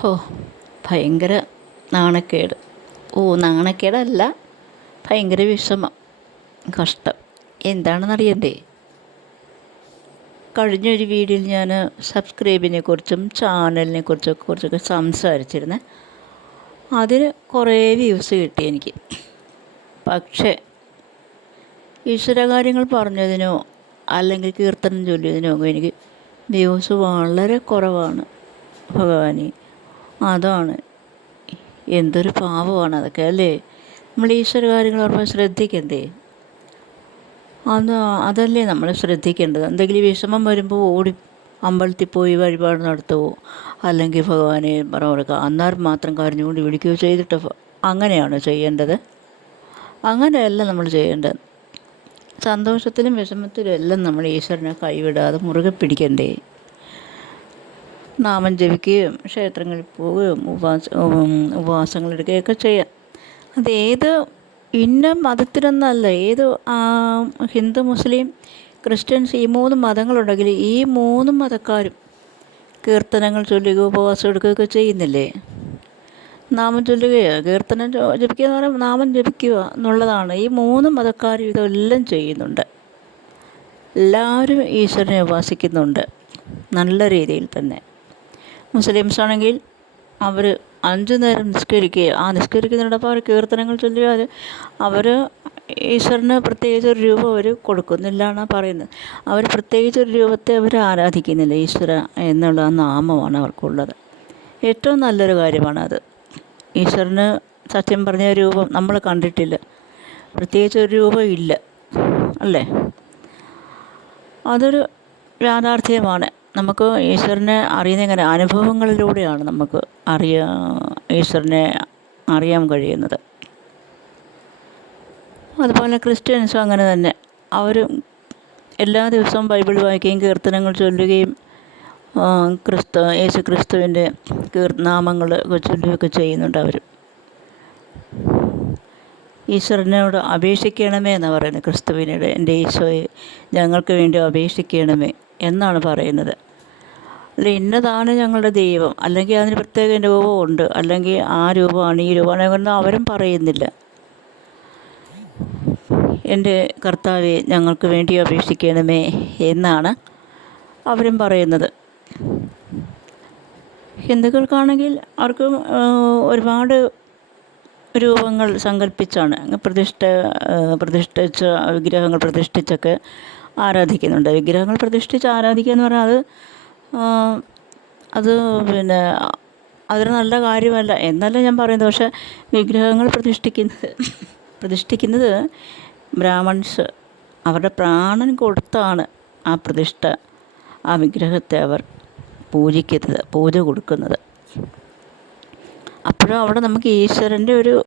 ഹോ ഭയങ്കര നാണക്കേട്. ഓ നാണക്കേടല്ല ഭയങ്കര വിഷമം കഷ്ടം. എന്താണെന്നറിയണ്ടേ? കഴിഞ്ഞൊരു വീഡിയോയിൽ ഞാൻ സബ്സ്ക്രൈബിനെ കുറിച്ചും ചാനലിനെ കുറിച്ചൊക്കെ കുറിച്ചൊക്കെ സംസാരിച്ചിരുന്നേ. അതിന് കുറേ വ്യൂസ് കിട്ടി എനിക്ക്. പക്ഷേ ഈശ്വരകാര്യങ്ങൾ പറഞ്ഞതിനോ അല്ലെങ്കിൽ കീർത്തനം ചൊല്ലിയതിനോ എനിക്ക് വ്യൂസ് വളരെ കുറവാണ് ഭഗവാനെ. അതാണ്. എന്തൊരു പാവമാണ് അതൊക്കെ അല്ലേ? നമ്മൾ ഈശ്വര കാര്യങ്ങൾ ഓർമ്മ ശ്രദ്ധിക്കണ്ടേ? അത് അതല്ലേ നമ്മൾ ശ്രദ്ധിക്കേണ്ടത്. എന്തെങ്കിലും വിഷമം വരുമ്പോൾ ഓടി അമ്പലത്തിൽ പോയി വഴിപാട് നടത്തുവോ? അല്ലെങ്കിൽ ഭഗവാനെ പറഞ്ഞു കൊടുക്കുക മാത്രം കരഞ്ഞുകൊണ്ട് വിളിക്കുകയോ ചെയ്തിട്ട്? അങ്ങനെയാണ് ചെയ്യേണ്ടത്? അങ്ങനെയല്ല നമ്മൾ ചെയ്യേണ്ടത്. സന്തോഷത്തിലും വിഷമത്തിലും എല്ലാം നമ്മൾ ഈശ്വരനെ കൈവിടാതെ മുറുകെ പിടിക്കണ്ടേ? നാമം ജപിക്കുകയും ക്ഷേത്രങ്ങളിൽ പോവുകയും ഉപവാസ ഉപവാസങ്ങളെടുക്കുകയൊക്കെ ചെയ്യാം. അതേത് ഇന്ന മതത്തിനൊന്നല്ല ഏത് ഹിന്ദു മുസ്ലിം ക്രിസ്ത്യൻസ് ഈ മൂന്ന് മതങ്ങളുണ്ടെങ്കിൽ ഈ മൂന്ന് മതക്കാരും കീർത്തനങ്ങൾ ചൊല്ലുകയോ ഉപവാസം എടുക്കുകയൊക്കെ ചെയ്യുന്നില്ലേ? നാമം ചൊല്ലുകയോ കീർത്തനം ജപിക്കുക എന്ന് പറയുമ്പോൾ നാമം ജപിക്കുക എന്നുള്ളതാണ്. ഈ മൂന്ന് മതക്കാരും ഇതെല്ലാം ചെയ്യുന്നുണ്ട്. എല്ലാവരും ഈശ്വരനെ ഉപാസിക്കുന്നുണ്ട്. നല്ല രീതിയിൽ തന്നെ. മുസ്ലിംസ് ആണെങ്കിൽ അവർ അഞ്ചു നേരം നിസ്കരിക്കുക. ആ നിസ്കരിക്കുന്നതിനോടൊപ്പം അവർ കീർത്തനങ്ങൾ ചൊല്ലുക. അത് അവർ ഈശ്വരന് പ്രത്യേകിച്ച് ഒരു രൂപം അവർ കൊടുക്കുന്നില്ല എന്നാണ് പറയുന്നത്. അവർ പ്രത്യേകിച്ച് ഒരു രൂപത്തെ അവർ ആരാധിക്കുന്നില്ല. ഈശ്വര എന്നുള്ള ആ നാമമാണ് അവർക്കുള്ളത്. ഏറ്റവും നല്ലൊരു കാര്യമാണ് അത് ഈശ്വരന് സത്യം പറഞ്ഞ രൂപം നമ്മൾ കണ്ടിട്ടില്ല. പ്രത്യേകിച്ച് ഒരു രൂപം ഇല്ല. അല്ലേ? അതൊരു യാഥാർത്ഥ്യമാണ്. നമുക്ക് ഈശ്വരനെ അറിയുന്ന എങ്ങനെ അനുഭവങ്ങളിലൂടെയാണ് നമുക്ക് അറിയാ ഈശ്വരനെ അറിയാൻ കഴിയുന്നത്. അതുപോലെ ക്രിസ്ത്യൻസും അങ്ങനെ തന്നെ. അവർ എല്ലാ ദിവസവും ബൈബിൾ വായിക്കുകയും കീർത്തനങ്ങൾ ചൊല്ലുകയും ക്രിസ്തു യേശു ക്രിസ്തുവിന്റെ കീർനാമങ്ങൾ ചൊല്ലുകയൊക്കെ ചെയ്യുന്നുണ്ട് അവർ ഈശ്വരനോട് അപേക്ഷിക്കണമേ എന്നാണ് പറയുന്നത് ക്രിസ്തുവിനോട്. എന്റെ ഈശോയെ ഞങ്ങൾക്ക് വേണ്ടി അപേക്ഷിക്കണമേ എന്നാണ് പറയുന്നത്. അല്ല ഇന്നതാണ് ഞങ്ങളുടെ ദൈവം. അല്ലെങ്കിൽ അതിന് പ്രത്യേക രൂപമുണ്ട് അല്ലെങ്കിൽ ആ രൂപമാണ് ഈ രൂപമാണ് എന്നൊന്നും അവരും പറയുന്നില്ല. എന്റെ കർത്താവെ ഞങ്ങൾക്ക് വേണ്ടി അപേക്ഷിക്കണമേ എന്നാണ് അവരും പറയുന്നത്. ഹിന്ദുക്കൾക്കാണെങ്കിൽ അവർക്ക് ഒരുപാട് രൂപങ്ങൾ സങ്കല്പിച്ചാണ്. പ്രതിഷ്ഠ പ്രതിഷ്ഠിച്ച വിഗ്രഹങ്ങൾ പ്രതിഷ്ഠിച്ചൊക്കെ ആരാധിക്കുന്നുണ്ട്. വിഗ്രഹങ്ങൾ പ്രതിഷ്ഠിച്ച് ആരാധിക്കുക എന്ന് പറഞ്ഞാൽ അത് അത് പിന്നെ അതൊരു നല്ല കാര്യമല്ല. എന്നല്ല ഞാൻ പറയുന്നത്. പക്ഷേ വിഗ്രഹങ്ങൾ പ്രതിഷ്ഠിക്കുന്നത് പ്രതിഷ്ഠിക്കുന്നത് ബ്രാഹ്മൺസ് അവരുടെ പ്രാണൻ കൊടുത്താണ് ആ പ്രതിഷ്ഠ ആ വിഗ്രഹത്തെ അവർ പൂജിക്കുന്നത് പൂജ കൊടുക്കുന്നത്. അപ്പോഴും അവിടെ നമുക്ക് ഈശ്വരന്റെ ഒരു